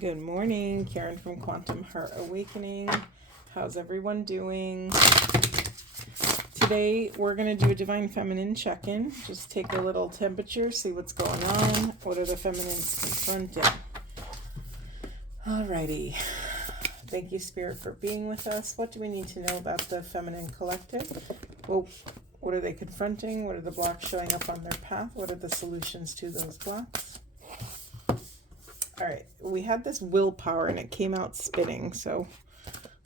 Good morning, Karen from Quantum Heart Awakening. How's everyone doing? Today we're going to do a Divine Feminine check-in. Just take a little temperature, see what's going on. What are the feminines confronting? Alrighty. Thank you, Spirit, for being with us. What do we need to know about the feminine collective? Well, what are they confronting? What are the blocks showing up on their path? What are the solutions to those blocks? All right, we had this willpower and it came out spinning, so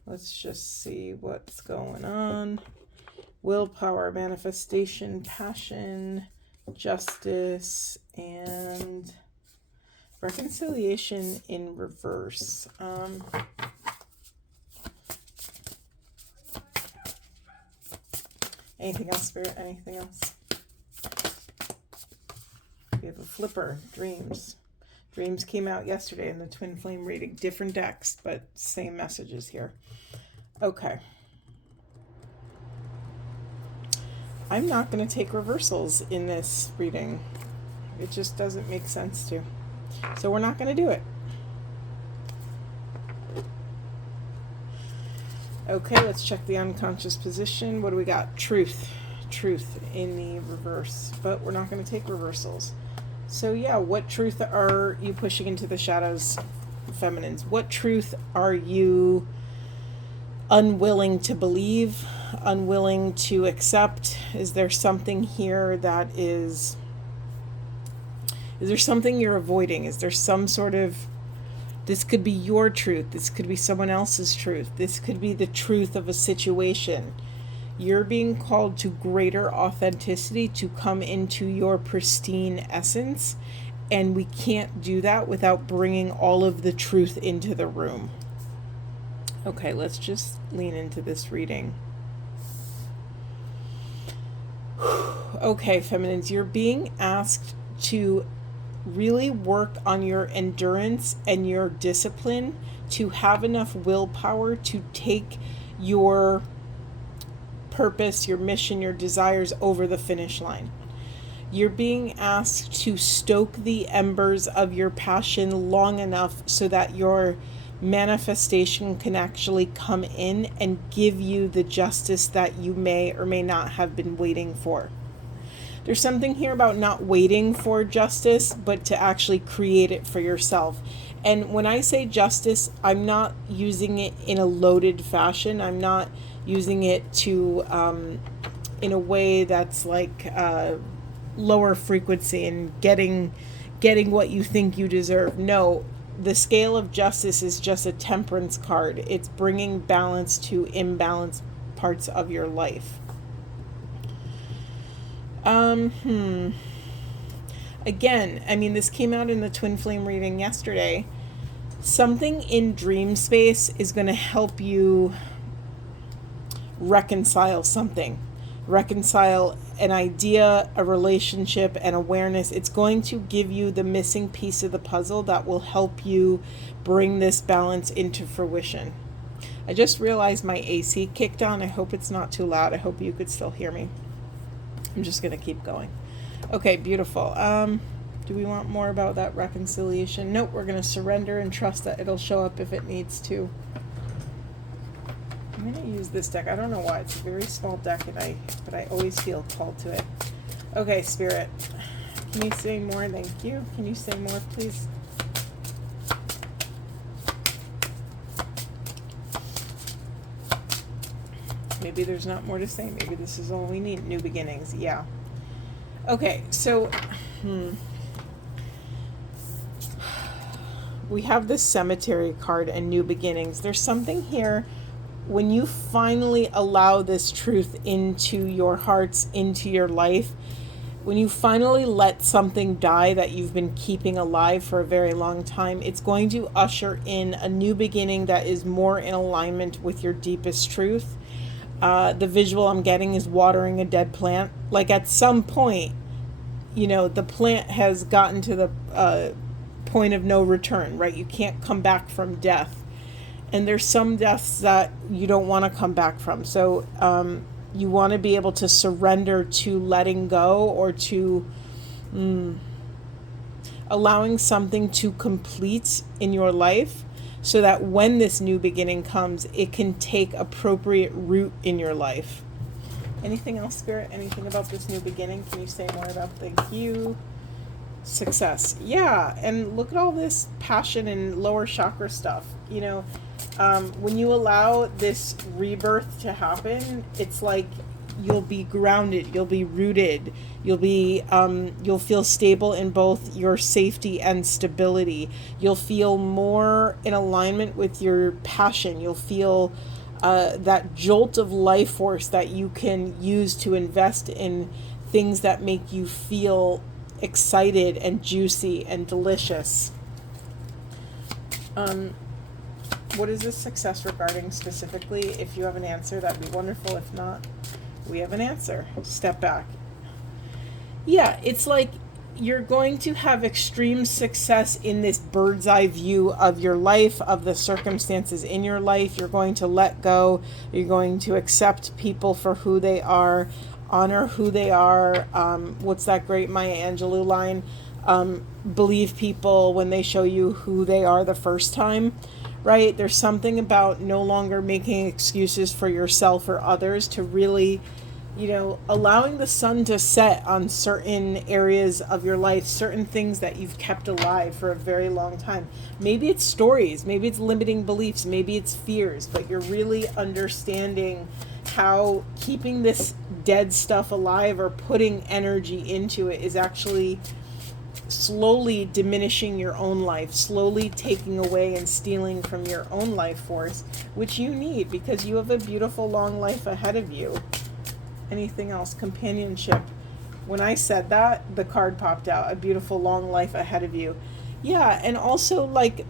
let's just see what's going on. Willpower, manifestation, passion, justice, and reconciliation in reverse. Anything else, Spirit? Anything else? We have a flipper, dreams. Dreams came out yesterday in the Twin Flame reading. Different decks, but same messages here. Okay. I'm not going to take reversals in this reading. It just doesn't make sense to. So we're not going to do it. Okay, let's check the unconscious position. What do we got? Truth. Truth in the reverse. But we're not going to take reversals. So yeah, what truth are you pushing into the shadows, feminines? What truth are you unwilling to believe, unwilling to accept? Is there something here that is there something you're avoiding? Is there some sort of, this could be your truth, this could be someone else's truth, this could be the truth of a situation. You're being called to greater authenticity, to come into your pristine essence, and we can't do that without bringing all of the truth into the room. Okay, let's just lean into this reading. Okay, feminines, you're being asked to really work on your endurance and your discipline, to have enough willpower to take your purpose, your mission, your desires over the finish line. You're being asked to stoke the embers of your passion long enough so that your manifestation can actually come in and give you the justice that you may or may not have been waiting for. There's something here about not waiting for justice, but to actually create it for yourself. And when I say justice, I'm not using it in a loaded fashion. I'm not using it to in a way that's like lower frequency and getting what you think you deserve. No, the scale of justice is just a temperance card. It's bringing balance to imbalanced parts of your life. Again, I mean, this came out in the Twin Flame reading yesterday. Something in dream space is going to help you reconcile something. Reconcile an idea, a relationship, an awareness. It's going to give you the missing piece of the puzzle that will help you bring this balance into fruition. I just realized my AC kicked on. I hope it's not too loud. I hope you could still hear me. I'm just going to keep going. Okay, beautiful. Do we want more about that reconciliation? Nope, we're going to surrender and trust that it'll show up if it needs to. I'm going to use this deck. I don't know why. It's a very small deck, but I always feel called to it. Okay, Spirit. Can you say more? Thank you. Can you say more, please? Maybe there's not more to say. Maybe this is all we need. New beginnings. Yeah. Okay, so we have this cemetery card and new beginnings. There's something here when you finally allow this truth into your hearts, into your life, when you finally let something die that you've been keeping alive for a very long time, it's going to usher in a new beginning that is more in alignment with your deepest truth. The visual I'm getting is watering a dead plant. Like at some point, the plant has gotten to the point of no return, right? You can't come back from death. And there's some deaths that you don't want to come back from. So you want to be able to surrender to letting go, or to allowing something to complete in your life so that when this new beginning comes, it can take appropriate root in your life. Anything else, Spirit? Anything about this new beginning? Can you say more about? Thank you. Success. Yeah, and look at all this passion and lower chakra stuff. You know, when you allow this rebirth to happen, it's like you'll be grounded, you'll be rooted, you'll feel stable in both your safety and stability. You'll feel more in alignment with your passion. You'll feel that jolt of life force that you can use to invest in things that make you feel excited and juicy and delicious. What is this success regarding specifically? If you have an answer, that'd be wonderful. If not, we have an answer. Step back. Yeah, it's like you're going to have extreme success in this bird's eye view of your life, of the circumstances in your life. You're going to let go. You're going to accept people for who they are, honor who they are. What's that great Maya Angelou line? Believe people when they show you who they are the first time, right? There's something about no longer making excuses for yourself or others, to really, allowing the sun to set on certain areas of your life, certain things that you've kept alive for a very long time. Maybe it's stories, maybe it's limiting beliefs, maybe it's fears, but you're really understanding how keeping this dead stuff alive or putting energy into it is actually slowly diminishing your own life, slowly taking away and stealing from your own life force, which you need because you have a beautiful long life ahead of you. Anything else? Companionship. When I said that, the card popped out, a beautiful long life ahead of you. Yeah, and also, like,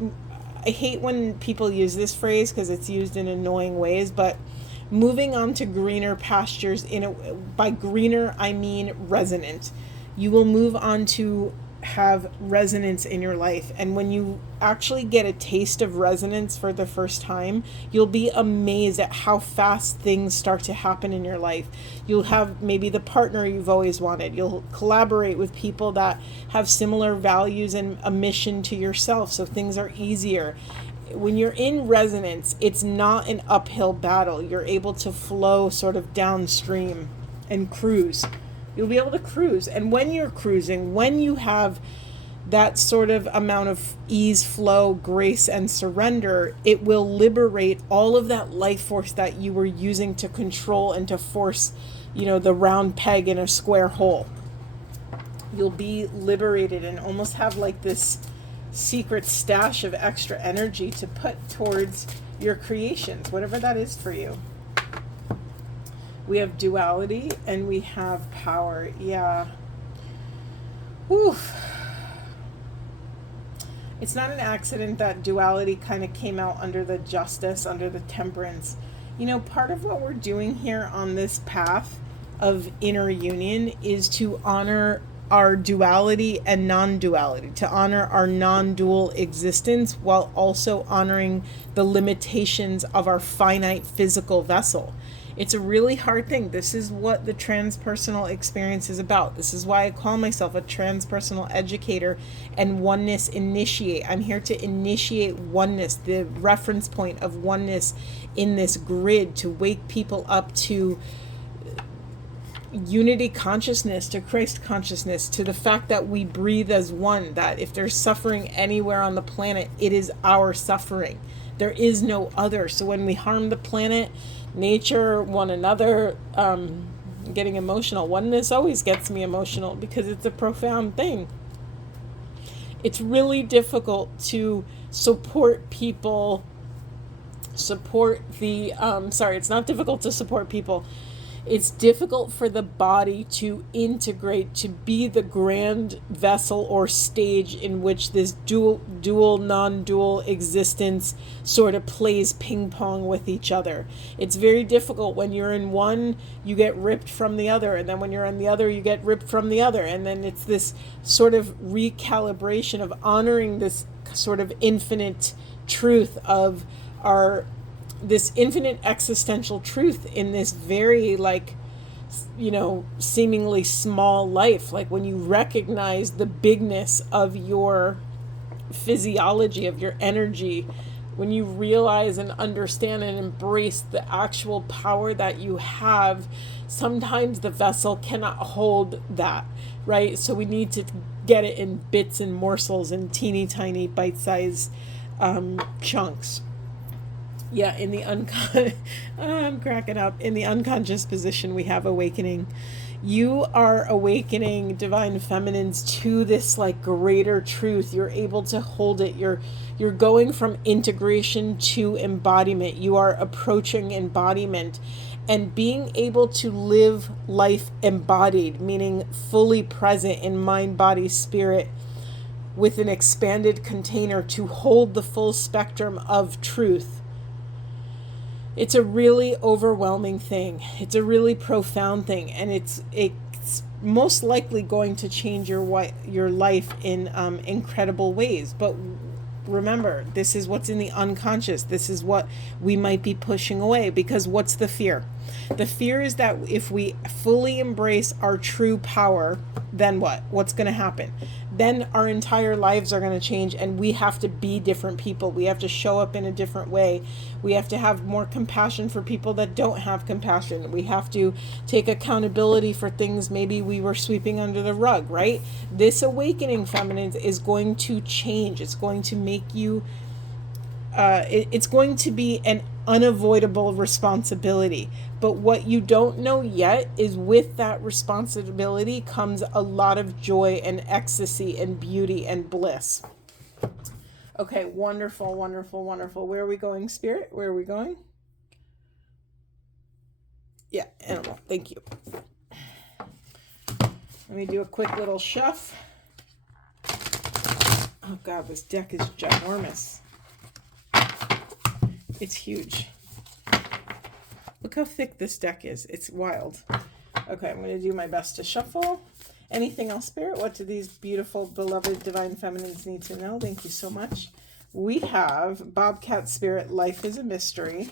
I hate when people use this phrase because it's used in annoying ways, but moving on to greener pastures, by greener I mean resonant. You will move on to have resonance in your life, and when you actually get a taste of resonance for the first time, you'll be amazed at how fast things start to happen in your life. You'll have maybe the partner you've always wanted. You'll collaborate with people that have similar values and a mission to yourself, so things are easier. When you're in resonance, it's not an uphill battle. You're able to flow sort of downstream and cruise. You'll be able to cruise. And when you're cruising, when you have that sort of amount of ease, flow, grace, and surrender, it will liberate all of that life force that you were using to control and to force, the round peg in a square hole. You'll be liberated and almost have like this secret stash of extra energy to put towards your creations, whatever that is for you. We have duality and we have power. Yeah. Oof. It's not an accident that duality kind of came out under the justice, under the temperance. Part of what we're doing here on this path of inner union is to honor our duality and non-duality, to honor our non-dual existence while also honoring the limitations of our finite physical vessel. It's a really hard thing. This is what the transpersonal experience is about. This is why I call myself a transpersonal educator and oneness initiate. I'm here to initiate oneness, the reference point of oneness in this grid, to wake people up to unity consciousness, to Christ consciousness, to the fact that we breathe as one, that if there's suffering anywhere on the planet, it is our suffering. There is no other. So when we harm the planet, nature, one another, getting emotional. Oneness always gets me emotional because it's a profound thing. It's really difficult to support people, it's not difficult to support people. It's difficult for the body to integrate, to be the grand vessel or stage in which this dual, non-dual existence sort of plays ping pong with each other. It's very difficult. When you're in one, you get ripped from the other, and then when you're in the other, you get ripped from the other, and then it's this sort of recalibration of honoring this sort of infinite truth of this infinite existential truth in this very seemingly small life. Like when you recognize the bigness of your physiology, of your energy, when you realize and understand and embrace the actual power that you have, sometimes the vessel cannot hold that, right? So we need to get it in bits and morsels and teeny tiny bite-sized chunks. Yeah, in the I'm cracking up. In the unconscious position, we have awakening. You are awakening divine feminines to this like greater truth. You're able to hold it. You're going from integration to embodiment. You are approaching embodiment and being able to live life embodied, meaning fully present in mind, body, spirit, with an expanded container to hold the full spectrum of truth. It's a really overwhelming thing. It's a really profound thing, and it's most likely going to change your life in incredible ways. But remember, this is what's in the unconscious. This is what we might be pushing away, because what's the fear? The fear is that if we fully embrace our true power, then what? What's going to happen? Then our entire lives are going to change, and we have to be different people. We have to show up in a different way. We have to have more compassion for people that don't have compassion. We have to take accountability for things maybe we were sweeping under the rug, right? This awakening, feminines, is going to change. It's going to make you it's going to be an unavoidable responsibility. But what you don't know yet is with that responsibility comes a lot of joy and ecstasy and beauty and bliss. Okay, wonderful, wonderful, wonderful. Where are we going, Spirit? Where are we going? Yeah, animal. Thank you. Let me do a quick little shuff. Oh God, this deck is ginormous. It's huge. Look how thick this deck is. It's wild. Okay, I'm going to do my best to shuffle. Anything else, Spirit? What do these beautiful, beloved, divine feminines need to know? Thank you so much. We have Bobcat Spirit, Life is a Mystery.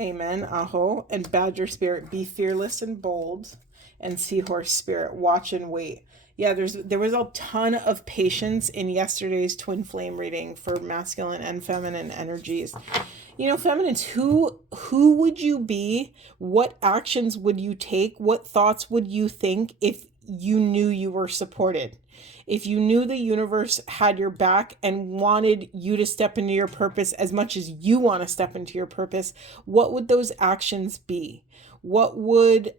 Amen. Aho. And Badger Spirit, Be Fearless and Bold. And Seahorse Spirit, Watch and Wait. Yeah, there was a ton of patience in yesterday's twin flame reading for masculine and feminine energies. Feminines, who would you be? What actions would you take? What thoughts would you think if you knew you were supported? If you knew the universe had your back and wanted you to step into your purpose as much as you want to step into your purpose, what would those actions be? What would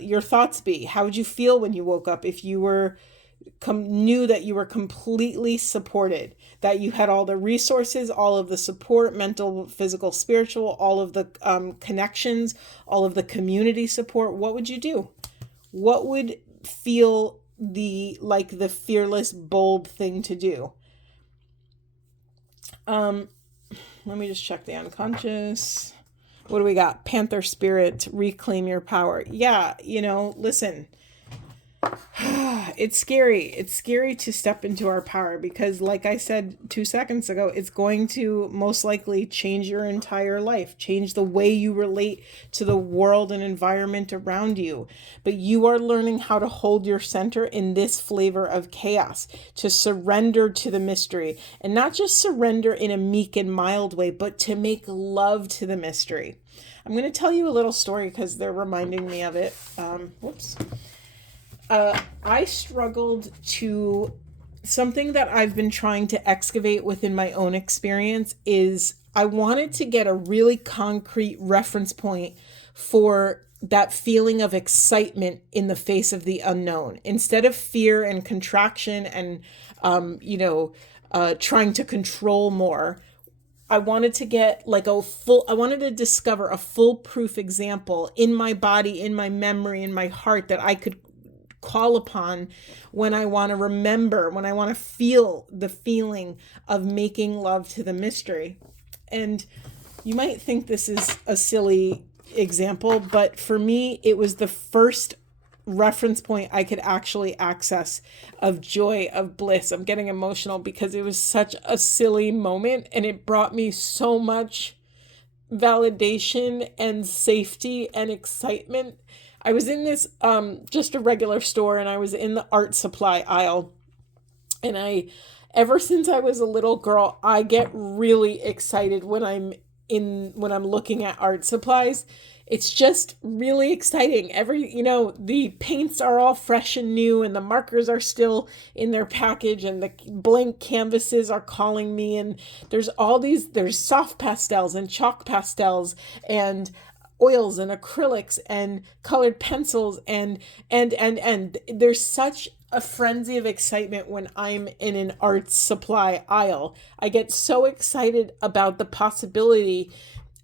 your thoughts be? How would you feel when you woke up if you knew that you were completely supported, that you had all the resources, all of the support, mental, physical, spiritual, all of the connections, all of the community support? What would you do? What would feel the fearless, bold thing to do? Let me just check the unconscious. What do we got? Panther Spirit, Reclaim Your Power. Yeah, listen. It's scary. It's scary to step into our power because, like I said 2 seconds ago, it's going to most likely change your entire life, change the way you relate to the world and environment around you. But you are learning how to hold your center in this flavor of chaos, to surrender to the mystery, and not just surrender in a meek and mild way, but to make love to the mystery. I'm going to tell you a little story because they're reminding me of it. I struggled to, something that I've been trying to excavate within my own experience is I wanted to get a really concrete reference point for that feeling of excitement in the face of the unknown. Instead of fear and contraction and, trying to control more, I wanted to get I wanted to discover a foolproof example in my body, in my memory, in my heart that I could call upon when I want to remember, when I want to feel the feeling of making love to the mystery. And you might think this is a silly example, but for me, it was the first reference point I could actually access of joy, of bliss. I'm getting emotional because it was such a silly moment and it brought me so much validation and safety and excitement. I was in this just a regular store, and I was in the art supply aisle, and ever since I was a little girl, I get really excited when I'm looking at art supplies. It's just really exciting. The paints are all fresh and new, and the markers are still in their package, and the blank canvases are calling me, and there's soft pastels and chalk pastels and oils and acrylics and colored pencils, and there's such a frenzy of excitement when I'm in an art supply aisle. I get so excited about the possibility,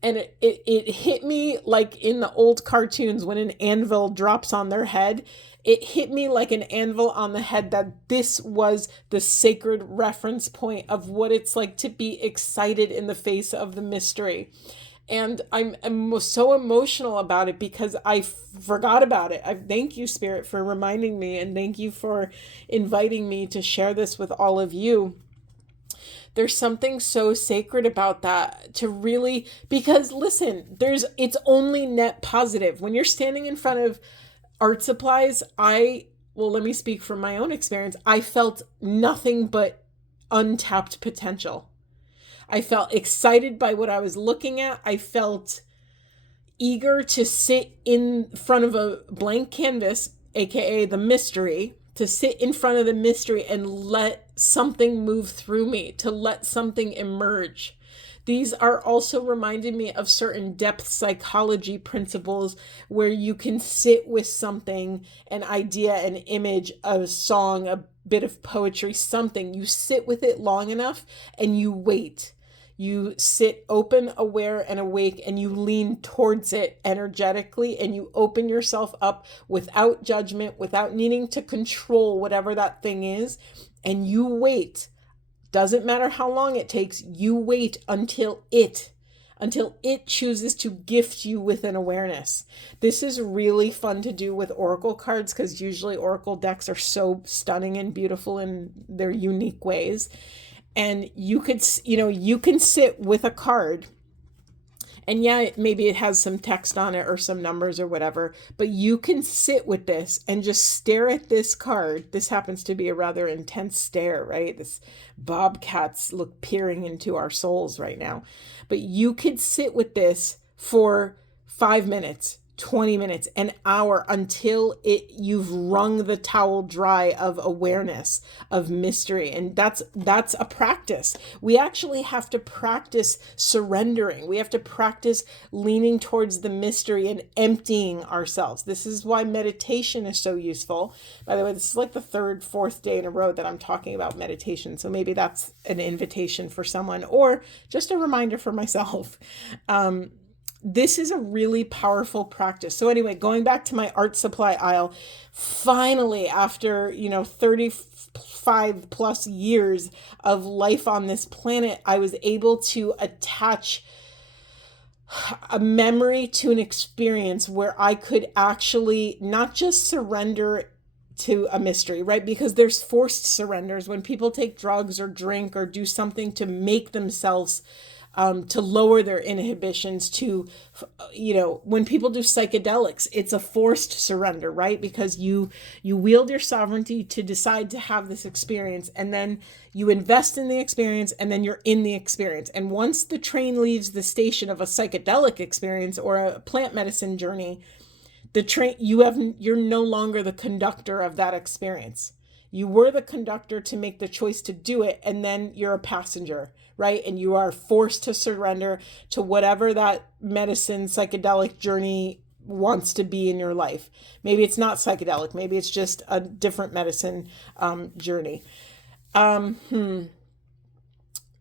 and it hit me like in the old cartoons when an anvil drops on their head. It hit me like an anvil on the head that this was the sacred reference point of what it's like to be excited in the face of the mystery. And I'm so emotional about it because I forgot about it. I thank you, Spirit, for reminding me, and thank you for inviting me to share this with all of you. There's something so sacred about that, to really, because listen, it's only net positive. When you're standing in front of art supplies, let me speak from my own experience. I felt nothing but untapped potential. I felt excited by what I was looking at. I felt eager to sit in front of a blank canvas, aka the mystery, to sit in front of the mystery and let something move through me, to let something emerge. These are also reminding me of certain depth psychology principles where you can sit with something, an idea, an image, a song, a bit of poetry, something. You sit with it long enough and you wait. You sit open, aware, and awake, and you lean towards it energetically, and you open yourself up without judgment, without needing to control whatever that thing is, and you wait. Doesn't matter how long it takes, you wait until it chooses to gift you with an awareness. This is really fun to do with oracle cards, because usually oracle decks are so stunning and beautiful in their unique ways. And you can sit with a card, and maybe it has some text on it or some numbers or whatever, but you can sit with this and just stare at this card. This happens to be a rather intense stare, right? This bobcats look peering into our souls right now. But you could sit with this for 5 minutes, 20 minutes, an hour, until you've wrung the towel dry of awareness, of mystery. And that's a practice. We actually have to practice surrendering. We have to practice leaning towards the mystery and emptying ourselves. This is why meditation is so useful. By the way, this is like the third, fourth day in a row that I'm talking about meditation. So maybe that's an invitation for someone, or just a reminder for myself. This is a really powerful practice. So anyway, going back to my art supply aisle, finally, after 35 plus years of life on this planet, I was able to attach a memory to an experience where I could actually not just surrender to a mystery, right? Because there's forced surrenders when people take drugs or drink or do something to make themselves to lower their inhibitions, when people do psychedelics, it's a forced surrender, right? Because you wield your sovereignty to decide to have this experience, and then you invest in the experience, and then you're in the experience. And once the train leaves the station of a psychedelic experience or a plant medicine journey, you're no longer the conductor of that experience. You were the conductor to make the choice to do it, and then you're a passenger, right? And you are forced to surrender to whatever that medicine psychedelic journey wants to be in your life. Maybe it's not psychedelic. Maybe it's just a different medicine journey.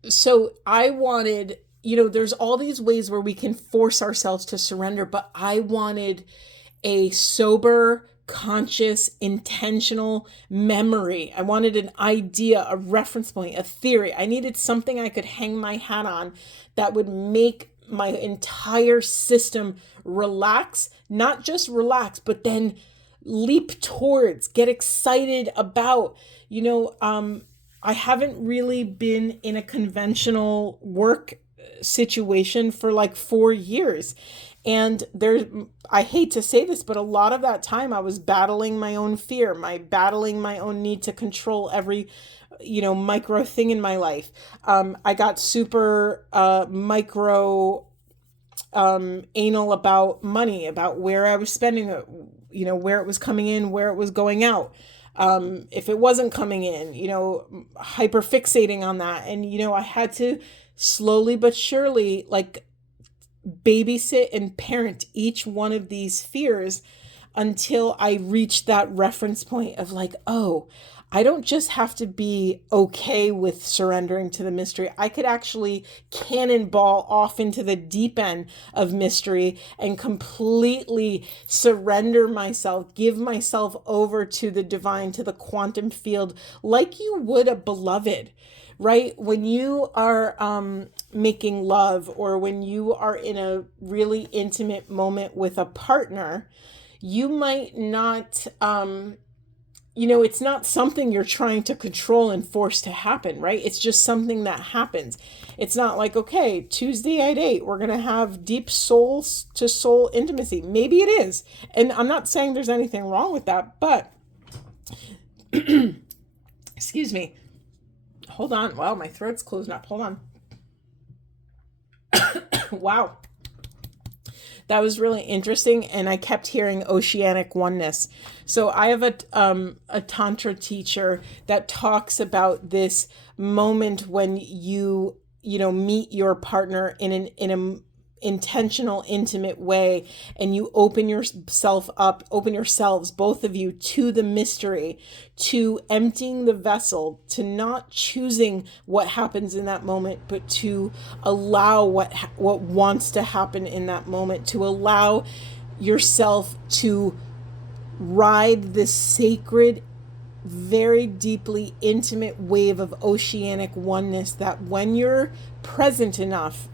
So I wanted, there's all these ways where we can force ourselves to surrender, but I wanted a sober, conscious, intentional memory. I wanted an idea, a reference point, a theory. I needed something I could hang my hat on that would make my entire system relax, not just relax, but then leap towards, get excited about. I haven't really been in a conventional work situation for like 4 years. And I hate to say this, but a lot of that time I was battling my own fear, battling my own need to control every, micro thing in my life. I got super micro anal about money, about where I was spending it, where it was coming in, where it was going out. If it wasn't coming in, hyper fixating on that. And, I had to slowly but surely like babysit and parent each one of these fears until I reached that reference point of like, oh, I don't just have to be okay with surrendering to the mystery. I could actually cannonball off into the deep end of mystery and completely surrender myself, give myself over to the divine, to the quantum field, like you would a beloved, right? When you are making love, or when you are in a really intimate moment with a partner, you might not, it's not something you're trying to control and force to happen, right? It's just something that happens. It's not like, okay, Tuesday at 8, we're going to have deep soul to soul intimacy. Maybe it is. And I'm not saying there's anything wrong with that, but excuse me. Hold on. Wow, my throat's closing up. Hold on. Wow. That was really interesting, and I kept hearing oceanic oneness. So I have a Tantra teacher that talks about this moment when you meet your partner in an intentional, intimate way, and you open yourselves, both of you, to the mystery, to emptying the vessel, to not choosing what happens in that moment, but to allow what wants to happen in that moment, to allow yourself to ride this sacred, very deeply intimate wave of oceanic oneness, that when you're present enough,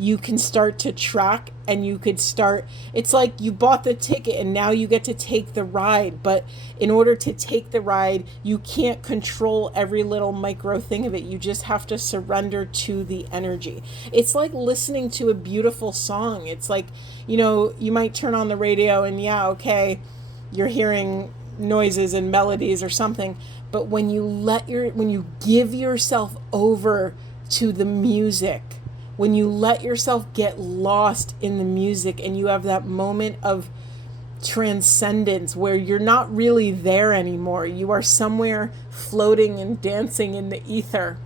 you can start to track, and you could start, it's like you bought the ticket and now you get to take the ride. But in order to take the ride, you can't control every little micro thing of it. You just have to surrender to the energy. It's like listening to a beautiful song. It's like, you might turn on the radio and you're hearing noises and melodies or something. But when you give yourself over to the music, when you let yourself get lost in the music, and you have that moment of transcendence where you're not really there anymore, you are somewhere floating and dancing in the ether.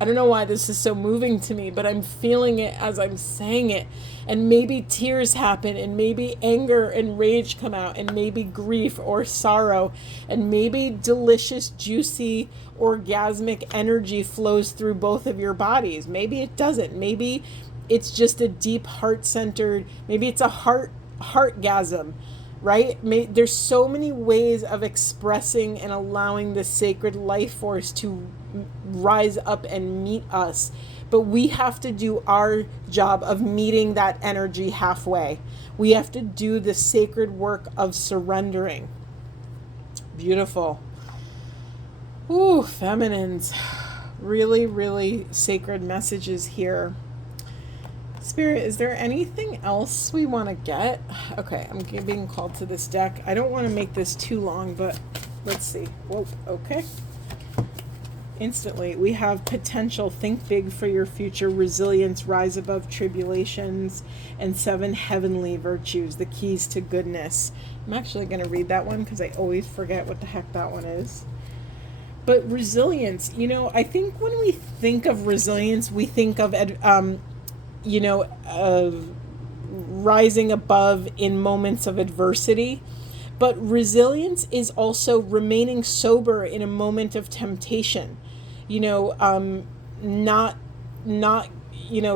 I don't know why this is so moving to me, but I'm feeling it as I'm saying it. And maybe tears happen, and maybe anger and rage come out, and maybe grief or sorrow, and maybe delicious, juicy, orgasmic energy flows through both of your bodies. Maybe it doesn't. Maybe it's just a deep heart-centered, maybe it's a heartgasm, right? There's so many ways of expressing and allowing the sacred life force to rise up and meet us. But we have to do our job of meeting that energy halfway. We have to do the sacred work of surrendering. Beautiful. Ooh, feminines. Really, really sacred messages here. Spirit, is there anything else we want to get? Okay, I'm being called to this deck. I don't want to make this too long, but let's see. Whoa, okay. Instantly, we have potential, think big for your future, resilience, rise above tribulations, and 7 heavenly virtues, the keys to goodness. I'm actually going to read that one because I always forget what the heck that one is. But resilience, I think when we think of resilience, we think of, rising above in moments of adversity. But resilience is also remaining sober in a moment of temptation. Not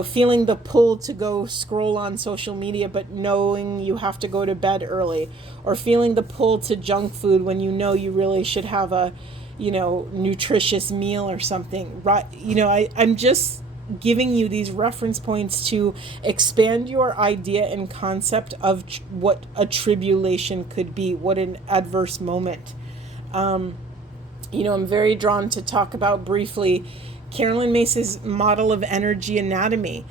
feeling the pull to go scroll on social media, but knowing you have to go to bed early, or feeling the pull to junk food when you really should have a, nutritious meal or something. Right? I'm just giving you these reference points to expand your idea and concept of what a tribulation could be, what an adverse moment. I'm very drawn to talk about briefly Carolyn Mace's model of energy anatomy.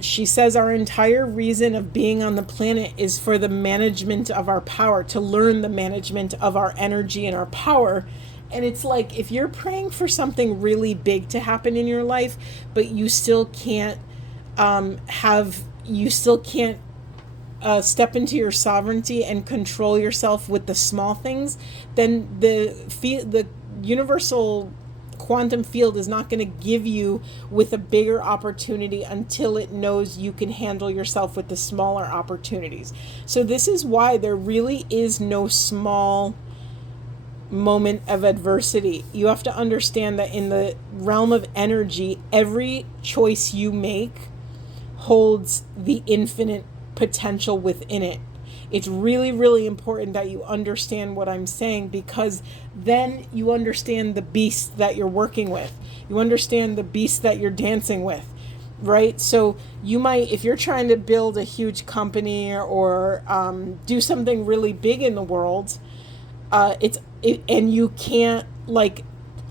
She says our entire reason of being on the planet is for the management of our power, to learn the management of our energy and our power. And it's like, if you're praying for something really big to happen in your life, but you still can't step into your sovereignty and control yourself with the small things, then the universal quantum field is not going to give you with a bigger opportunity until it knows you can handle yourself with the smaller opportunities. So this is why there really is no small moment of adversity. You have to understand that in the realm of energy, every choice you make holds the infinite potential within it. It's really, really important that you understand what I'm saying, because then you understand the beast that you're working with. You understand the beast that you're dancing with, right? So you might, if you're trying to build a huge company or do something really big in the world, and you can't like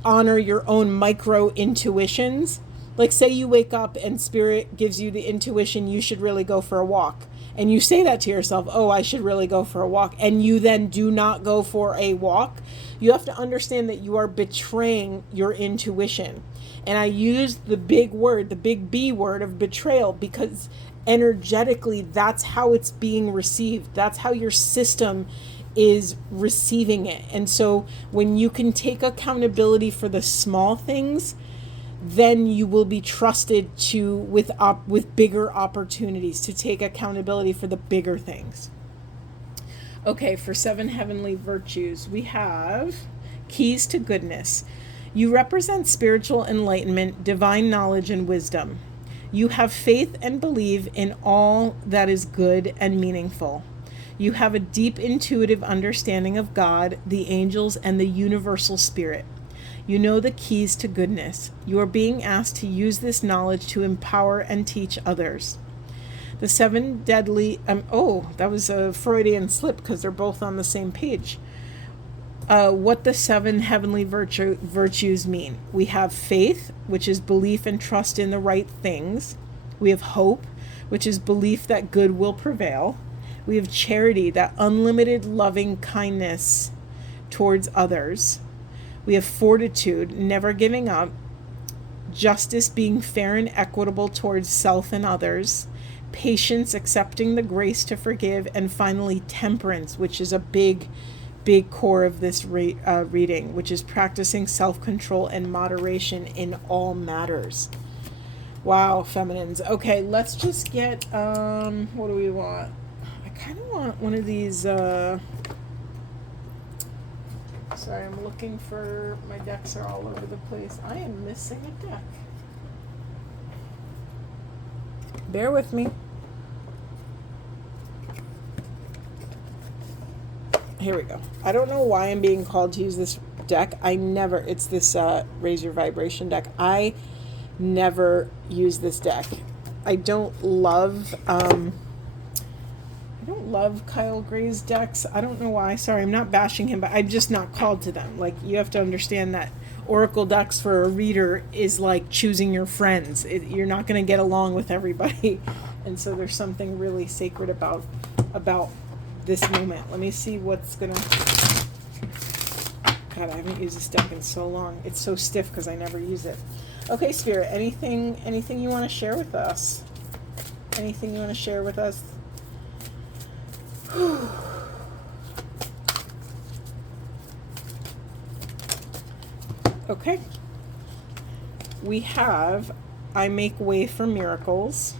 honor your own micro intuitions. Like, say you wake up and spirit gives you the intuition you should really go for a walk. And you say that to yourself, oh, I should really go for a walk. And you then do not go for a walk. You have to understand that you are betraying your intuition. And I use the big word, the big B word of betrayal, because energetically, that's how it's being received. That's how your system is receiving it. And so when you can take accountability for the small things, then you will be trusted to with bigger opportunities to take accountability for the bigger things. Okay, for 7 heavenly virtues, we have keys to goodness. You represent spiritual enlightenment, divine knowledge, and wisdom. You have faith and believe in all that is good and meaningful. You have a deep intuitive understanding of God, the angels, and the universal spirit. You know the keys to goodness. You are being asked to use this knowledge to empower and teach others. The 7 deadly... that was a Freudian slip because they're both on the same page. What the 7 heavenly virtues mean. We have faith, which is belief and trust in the right things. We have hope, which is belief that good will prevail. We have charity, that unlimited loving kindness towards others. We have fortitude, never giving up. Justice, being fair and equitable towards self and others. Patience, accepting the grace to forgive. And finally, temperance, which is a big core of this reading, which is practicing self-control and moderation in all matters. Wow, feminines. Okay, let's just get, what do we want? I kind of want one of these, sorry, I'm looking for, my decks are all over the place. I am missing a deck. Bear with me. Here we go. I don't know why I'm being called to use this deck. It's this Raise Your Vibration deck. I never use this deck. I don't love Kyle Gray's decks. I don't know why. Sorry, I'm not bashing him, but I'm just not called to them. Like, you have to understand that Oracle decks for a reader is like choosing your friends. You're not going to get along with everybody. And so there's something really sacred about this moment. Let me see what's going to... God, I haven't used this deck in so long. It's so stiff because I never use it. Okay, Spirit, anything you want to share with us? Anything you want to share with us? Okay. We have, I make way for miracles.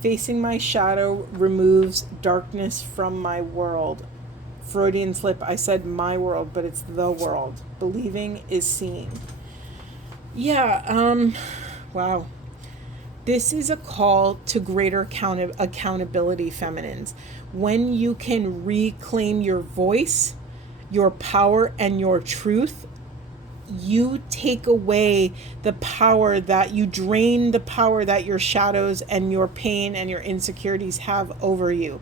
Facing my shadow removes darkness from my world. Freudian slip, I said my world, but it's the world. Believing is seeing. Yeah, wow. This is a call to greater accountability, feminines. When you can reclaim your voice, your power, and your truth, you take away the power that you drain, the power that your shadows and your pain and your insecurities have over you.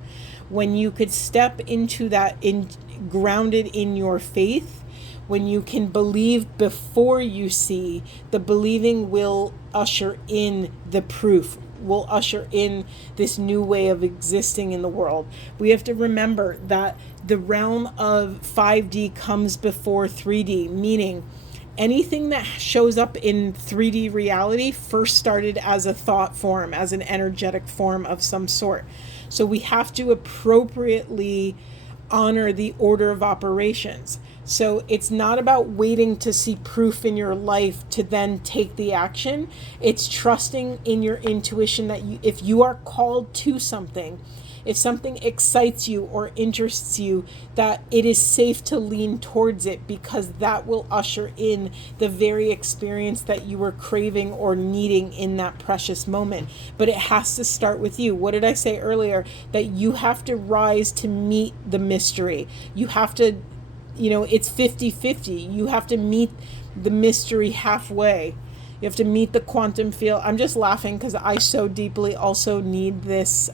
When you could step into that, grounded in your faith, when you can believe before you see, the believing will usher in the proof, will usher in this new way of existing in the world. We have to remember that the realm of 5D comes before 3D, meaning anything that shows up in 3D reality first started as a thought form, as an energetic form of some sort. So we have to appropriately honor the order of operations. So it's not about waiting to see proof in your life to then take the action. It's trusting in your intuition that if you are called to something, if something excites you or interests you, that it is safe to lean towards it, because that will usher in the very experience that you were craving or needing in that precious moment. But it has to start with you. What did I say earlier? That you have to rise to meet the mystery. You have to, it's 50-50. You have to meet the mystery halfway. You have to meet the quantum field. I'm just laughing because I so deeply also need this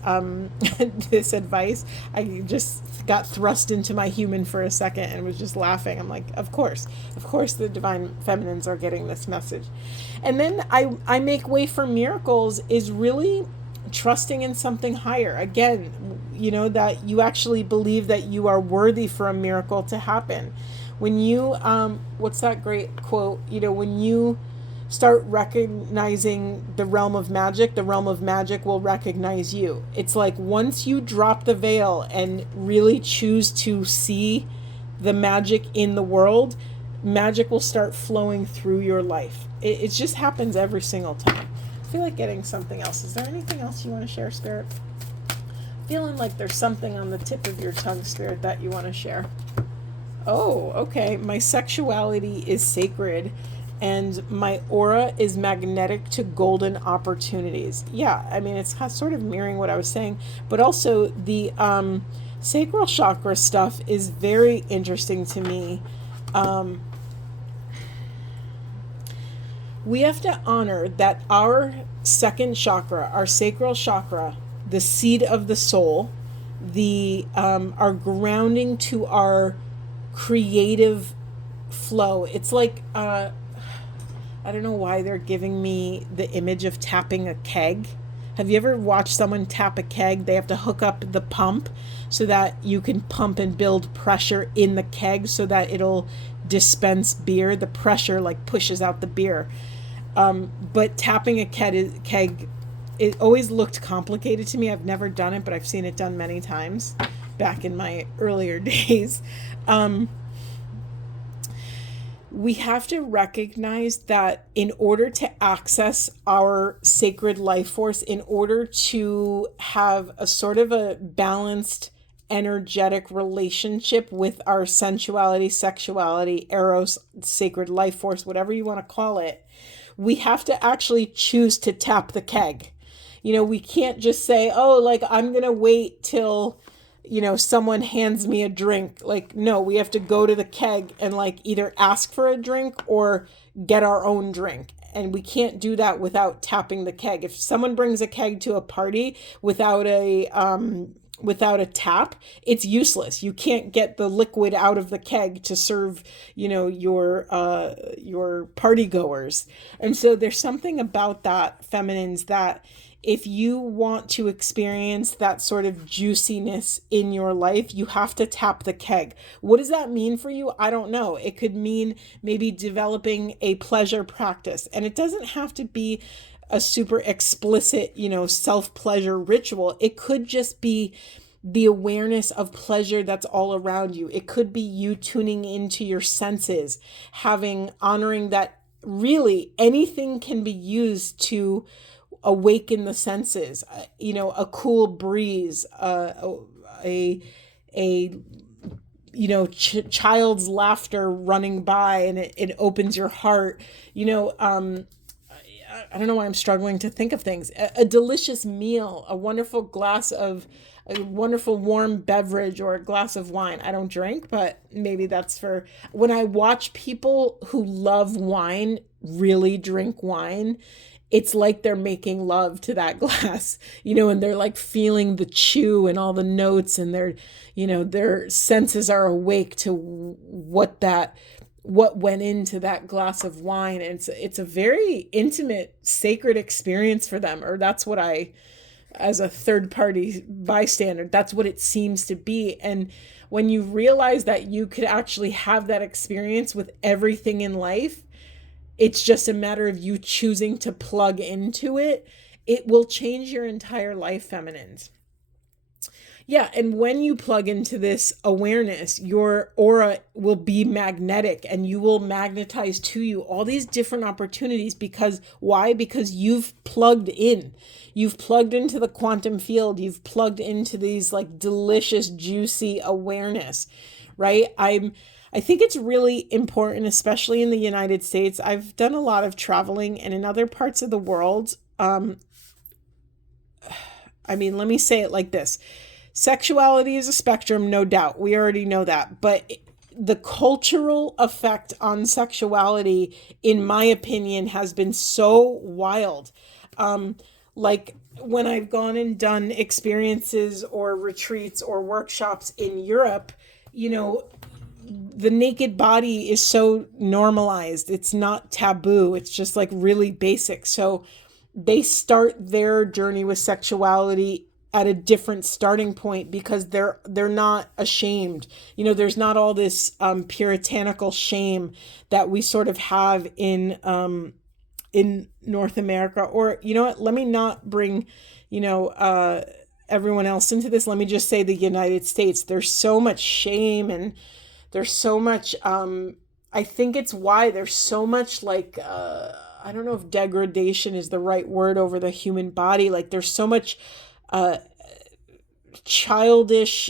this advice. I just got thrust into my human for a second and was just laughing. I'm like, of course the divine feminines are getting this message. And then I make way for miracles is really trusting in something higher. Again, that you actually believe that you are worthy for a miracle to happen. When you, what's that great quote? When you start recognizing the realm of magic will recognize you. It's like once you drop the veil and really choose to see the magic in the world, magic will start flowing through your life. It just happens every single time. I feel like getting something else. Is there anything else you want to share, Spirit? Feeling like there's something on the tip of your tongue, Spirit, that you want to share. Oh, okay. My sexuality is sacred and my aura is magnetic to golden opportunities. Yeah, I mean, it's sort of mirroring what I was saying, but also the sacral chakra stuff is very interesting to me. We have to honor that our second chakra, our sacral chakra, the seed of the soul, our grounding to our creative flow. It's like, I don't know why they're giving me the image of tapping a keg. Have you ever watched someone tap a keg? They have to hook up the pump so that you can pump and build pressure in the keg so that it'll dispense beer. The pressure like pushes out the beer. But tapping a keg, it always looked complicated to me. I've never done it, but I've seen it done many times back in my earlier days. We have to recognize that in order to access our sacred life force, in order to have a sort of a balanced, energetic relationship with our sensuality, sexuality, eros, sacred life force, whatever you want to call it, we have to actually choose to tap the keg. We can't just say, oh, like, I'm going to wait till someone hands me a drink. Like, no, we have to go to the keg and like either ask for a drink or get our own drink. And we can't do that without tapping the keg. If someone brings a keg to a party without a tap, it's useless. You can't get the liquid out of the keg to serve, your party goers. And so there's something about that, feminines, that if you want to experience that sort of juiciness in your life, you have to tap the keg. What does that mean for you? I don't know. It could mean maybe developing a pleasure practice. And it doesn't have to be a super explicit, self-pleasure ritual. It could just be the awareness of pleasure that's all around you. It could be you tuning into your senses, honoring that really anything can be used to awaken the senses. A cool breeze, child's laughter running by, and it opens your heart. I don't know why I'm struggling to think of things. A delicious meal, a wonderful warm beverage, or a glass of wine. I don't drink, but maybe that's for when I watch people who love wine really drink wine. It's like they're making love to that glass, and they're like feeling the chew and all the notes, and their senses are awake to what that what went into that glass of wine. And it's a very intimate, sacred experience for them, or that's what I, as a third party bystander, that's what it seems to be. And when you realize that you could actually have that experience with everything in life, it's just a matter of you choosing to plug into it. It will change your entire life, feminines. Yeah, and when you plug into this awareness, your aura will be magnetic and you will magnetize to you all these different opportunities. Because why? Because you've plugged in. You've plugged into the quantum field. You've plugged into these like delicious, juicy awareness, right? I think it's really important, especially in the United States. I've done a lot of traveling, and in other parts of the world, let me say it like this. Sexuality is a spectrum, no doubt. We already know that. But the cultural effect on sexuality, in my opinion, has been so wild. Like when I've gone and done experiences or retreats or workshops in Europe, the naked body is so normalized. It's not taboo. It's just like really basic. So they start their journey with sexuality at a different starting point because they're not ashamed. There's not all this puritanical shame that we sort of have in North America. Or you know what? Let me not bring everyone else into this. Let me just say the United States. There's so much shame, and there's so much. I think it's why there's so much like. I don't know if degradation is the right word over the human body. Like there's so much childish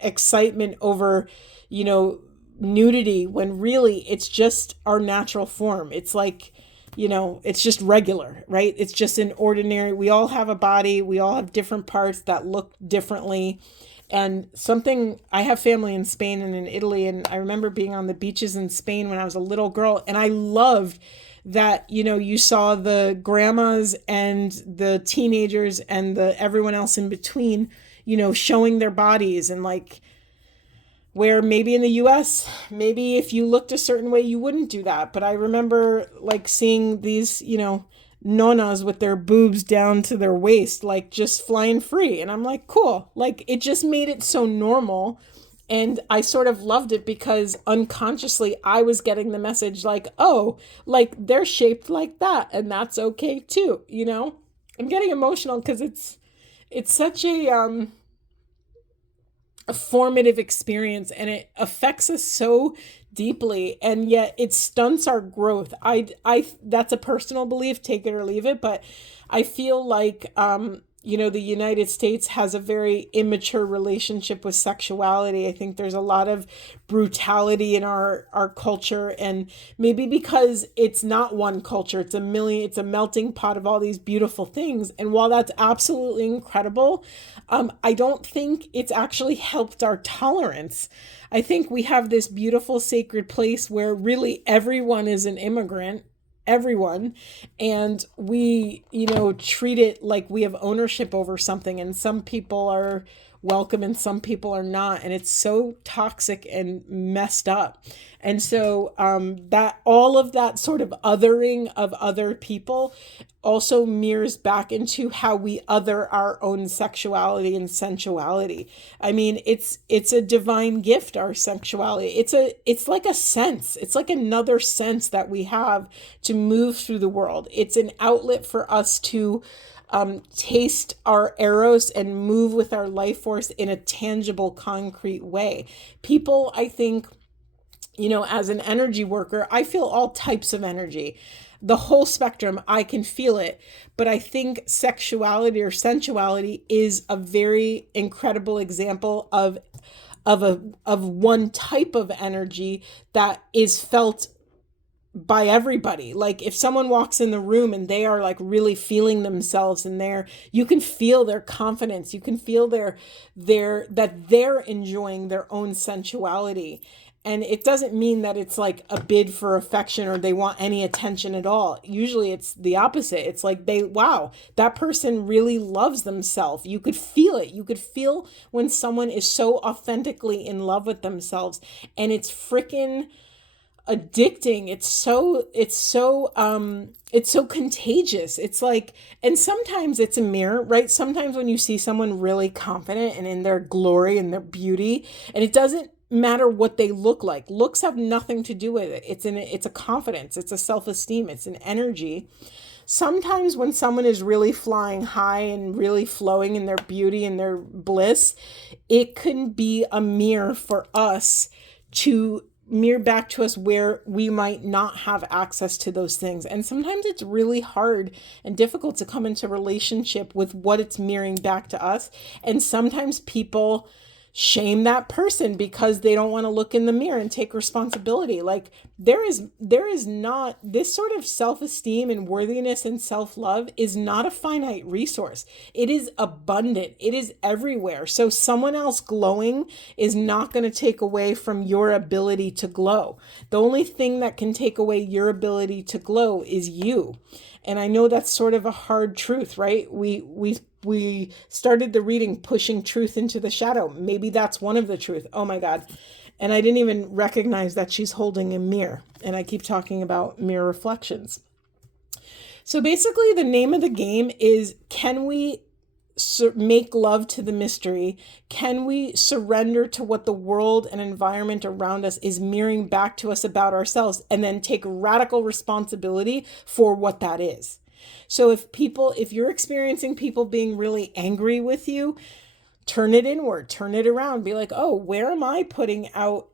excitement over, nudity, when really it's just our natural form. It's like, it's just regular, right? It's just an ordinary, we all have a body. We all have different parts that look differently. And I have family in Spain and in Italy. And I remember being on the beaches in Spain when I was a little girl, and I loved that, you saw the grandmas and the teenagers and everyone else in between, showing their bodies. And like, where maybe in the US, maybe if you looked a certain way, you wouldn't do that. But I remember like seeing these, nonas with their boobs down to their waist, like just flying free. And I'm like, cool. Like it just made it so normal. And I sort of loved it because unconsciously I was getting the message like, oh, like they're shaped like that, and that's okay too. I'm getting emotional because it's such a formative experience, and it affects us so deeply, and yet it stunts our growth. I that's a personal belief, take it or leave it, but I feel like the United States has a very immature relationship with sexuality. I think there's a lot of brutality in our culture, and maybe because it's not one culture, it's a melting pot of all these beautiful things. And while that's absolutely incredible, I don't think it's actually helped our tolerance. I think we have this beautiful sacred place where really everyone is an immigrant, everyone, and we treat it like we have ownership over something, and some people are welcome and some people are not, and it's so toxic and messed up. And so that all of that sort of othering of other people also mirrors back into how we other our own sexuality and sensuality. I mean, it's a divine gift, our sexuality. It's like a sense. It's like another sense that we have to move through the world. It's an outlet for us to taste our eros and move with our life force in a tangible, concrete way. People, I think, as an energy worker, I feel all types of energy. The whole spectrum, I can feel it. But I think sexuality or sensuality is a very incredible example of one type of energy that is felt by everybody. Like if someone walks in the room and they are like really feeling themselves, and you can feel their confidence, you can feel that they're enjoying their own sensuality. And it doesn't mean that it's like a bid for affection or they want any attention at all. Usually it's the opposite. It's like wow, that person really loves themselves. You could feel it. You could feel when someone is so authentically in love with themselves, and it's freaking addicting. It's so contagious. It's like, and sometimes it's a mirror, right? Sometimes when you see someone really confident and in their glory and their beauty, and it doesn't matter what they look like. Looks have nothing to do with it. It's a confidence. It's a self-esteem. It's an energy. Sometimes when someone is really flying high and really flowing in their beauty and their bliss, it can be a mirror for us to mirror back to us where we might not have access to those things. And sometimes it's really hard and difficult to come into relationship with what it's mirroring back to us. And sometimes people shame that person because they don't want to look in the mirror and take responsibility. Like there is not this sort of self-esteem and worthiness and self-love is not a finite resource. It is abundant. It is everywhere. So someone else glowing is not going to take away from your ability to glow. The only thing that can take away your ability to glow is you. And I know that's sort of a hard truth, right? We started the reading pushing truth into the shadow. Maybe that's one of the truth. Oh my God. And I didn't even recognize that she's holding a mirror. And I keep talking about mirror reflections. So basically the name of the game is, can we make love to the mystery? Can we surrender to what the world and environment around us is mirroring back to us about ourselves, and then take radical responsibility for what that is? So if you're experiencing people being really angry with you, turn it inward, turn it around, be like, oh, where am I putting out?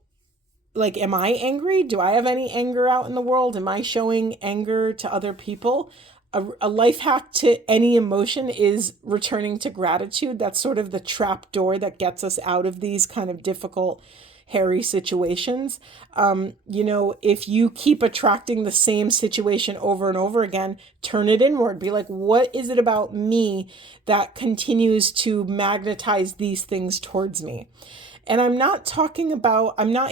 Like, am I angry? Do I have any anger out in the world? Am I showing anger to other people? A life hack to any emotion is returning to gratitude. That's sort of the trap door that gets us out of these kind of difficult, hairy situations. If you keep attracting the same situation over and over again, turn it inward. Be like, what is it about me that continues to magnetize these things towards me? And I'm not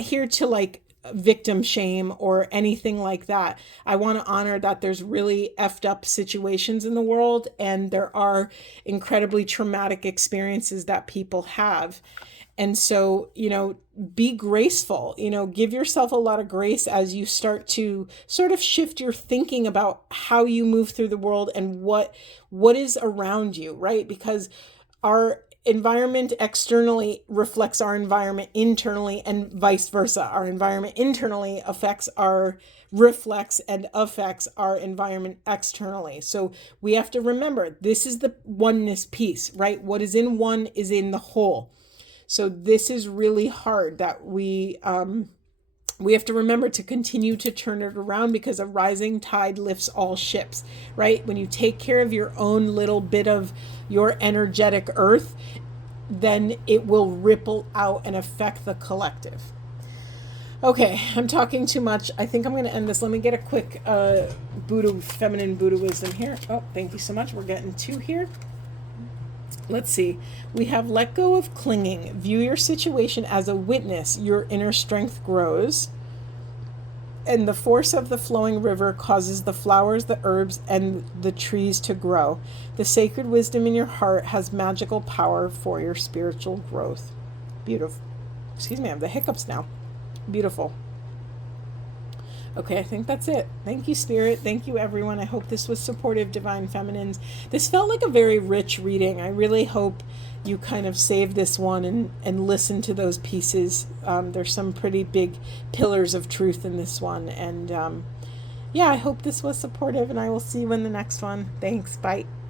here to like victim shame or anything like that. I want to honor that there's really effed up situations in the world, and there are incredibly traumatic experiences that people have. And so, be graceful, give yourself a lot of grace as you start to sort of shift your thinking about how you move through the world and what is around you, right? Because our environment externally reflects our environment internally, and vice versa. Our environment internally reflects and affects our environment externally. So we have to remember, this is the oneness piece, right? What is in one is in the whole. So this is really hard that we have to remember to continue to turn it around, because a rising tide lifts all ships, right? When you take care of your own little bit of your energetic earth, then it will ripple out and affect the collective. Okay, I'm talking too much. I think I'm going to end this. Let me get a quick feminine Buddha wisdom here. Oh, thank you so much. We're getting 2 here. Let's see. We have let go of clinging. View your situation as a witness. Your inner strength grows. And the force of the flowing river causes the flowers, the herbs, and the trees to grow. The sacred wisdom in your heart has magical power for your spiritual growth. Beautiful. Excuse me, I have the hiccups now. Beautiful. Okay, I think that's it. Thank you, Spirit. Thank you, everyone. I hope this was supportive, Divine Feminines. This felt like a very rich reading. I really hope you kind of save this one and listen to those pieces. There's some pretty big pillars of truth in this one. And I hope this was supportive, and I will see you in the next one. Thanks. Bye.